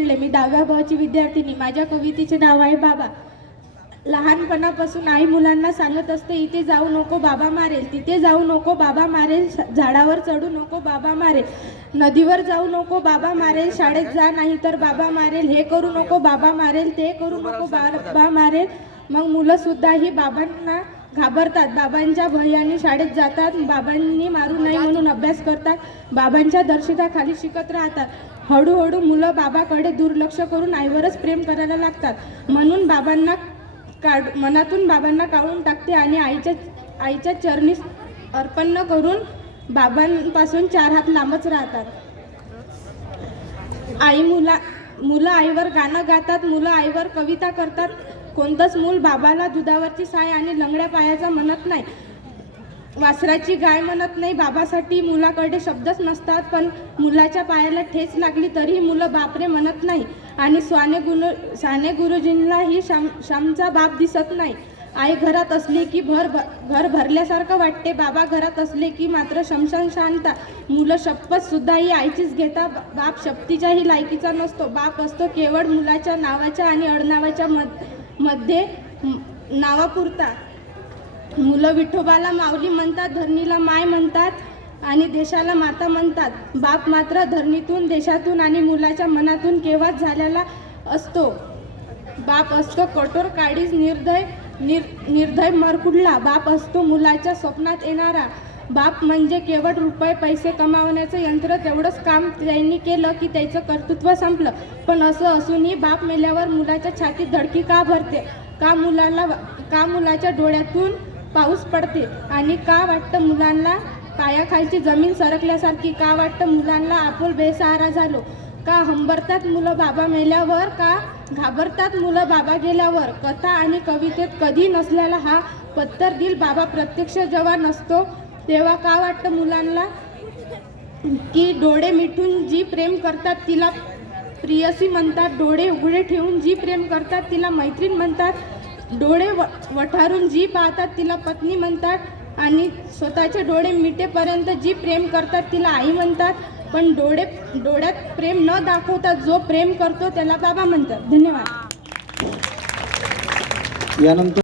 बोलले मी दहाव्या भावाची विद्यार्थिनी माझ्या कवितेचे नाव आहे बाबा. लहानपणापासून आई मुलांना सांगत असते इथे जाऊ नको बाबा मारेल. तिथे जाऊ नको बाबा मारेल. झाडावर चढू नको बाबा मारेल. नदीवर जाऊ नको बाबा मारेल. शाळेत जा नाही तर बाबा मारेल. हे करू नको बाबा मारेल. ते करू नको बाबा मारेल. मग मुलंसुद्धाही ही बाबांना घाबरतात. बाबांच्या भयाने शाळेत जातात. बाबांनी मारू नये म्हणून अभ्यास करतात. बाबांच्या दर्शिताखाली शिकत राहतात. हळूहळू मुलं बाबाकडे दुर्लक्ष करून आईवरच प्रेम करायला लागतात. म्हणून बाबांना काढ मनातून बाबांना काढून टाकते आणि आईच्या आईच्या चरणी अर्पण न करून बाबांपासून चार हात लांबच राहतात. आई मुला मुलं आईवर गाणं गातात मुलं आईवर कविता करतात. कोणतंच मूल बाबाला दुधावरची साय आणि लंगड्या पायाचा म्हणत नाही. वासराची गाय म्हणत नाही बाबासाठी मुलाकडे शब्दच नसतात पण मुलाच्या पायाला ठेच लागली तरीही मुलं बापरे म्हणत नाही. आणि स्वाने गुरु साने गुरुजींनाही श्याम श्यामचा बाप दिसत नाही. आई घरात असली की भर घर भरल्यासारखं वाटते. बाबा घरात असले की मात्र शमशान शांता. मुलं शपथ सुद्धा ही आईचीच घेता. बाप शपथीच्याही लायकीचा नसतो. बाप असतो केवळ मुलाच्या नावाच्या आणि अडनावाच्या मधमध्ये नावापुरता. मुलं विठोबाला माऊली म्हणतात धरणीला माय म्हणतात आणि देशाला माता म्हणतात. बाप मात्र धरणीतून देशातून आणि मुलाच्या मनातून केव्हाच झालेला असतो. बाप असतो कठोर काळीज निर्दय निर निर्दय मरकुडला बाप असतो मुलाच्या स्वप्नात येणारा. बाप म्हणजे केवळ रुपये पैसे कमावण्याचं यंत्र तेवढंच काम त्यांनी केलं की त्याचं कर्तृत्व संपलं. पण असं असूनही बाप मेल्यावर मुलाच्या छातीत धडकी का भरते? का मुलाला का मुलाच्या डोळ्यातून पाऊस पडते. आणि का वाटतं मुलांना? पायाखालची जमीन सरकल्यासारखी का वाटतं मुलांना? आपुल बेसहारा झालो. का हंबरतात मुलं बाबा मेल्यावर? का घाबरतात मुलं बाबा गेल्यावर? कथा आणि कवितेत कधी नसलेला हा पत्तर दिल बाबा प्रत्यक्ष जेव्हा नसतो तेव्हा का वाटतं मुलांना? की डोळे मिठून जी प्रेम करतात तिला प्रियसी म्हणतात डोळे उघडे ठेवून जी प्रेम करतात तिला मैत्रीण म्हणतात डोळे व वठारून जी पाहतात तिला पत्नी म्हणतात आणि स्वतःचे डोळे मिटेपर्यंत जी प्रेम करतात तिला आई म्हणतात. पण डोळे डोळ्यात प्रेम न दाखवता जो प्रेम करतो त्याला बाबा म्हणतात. धन्यवाद. यानंतर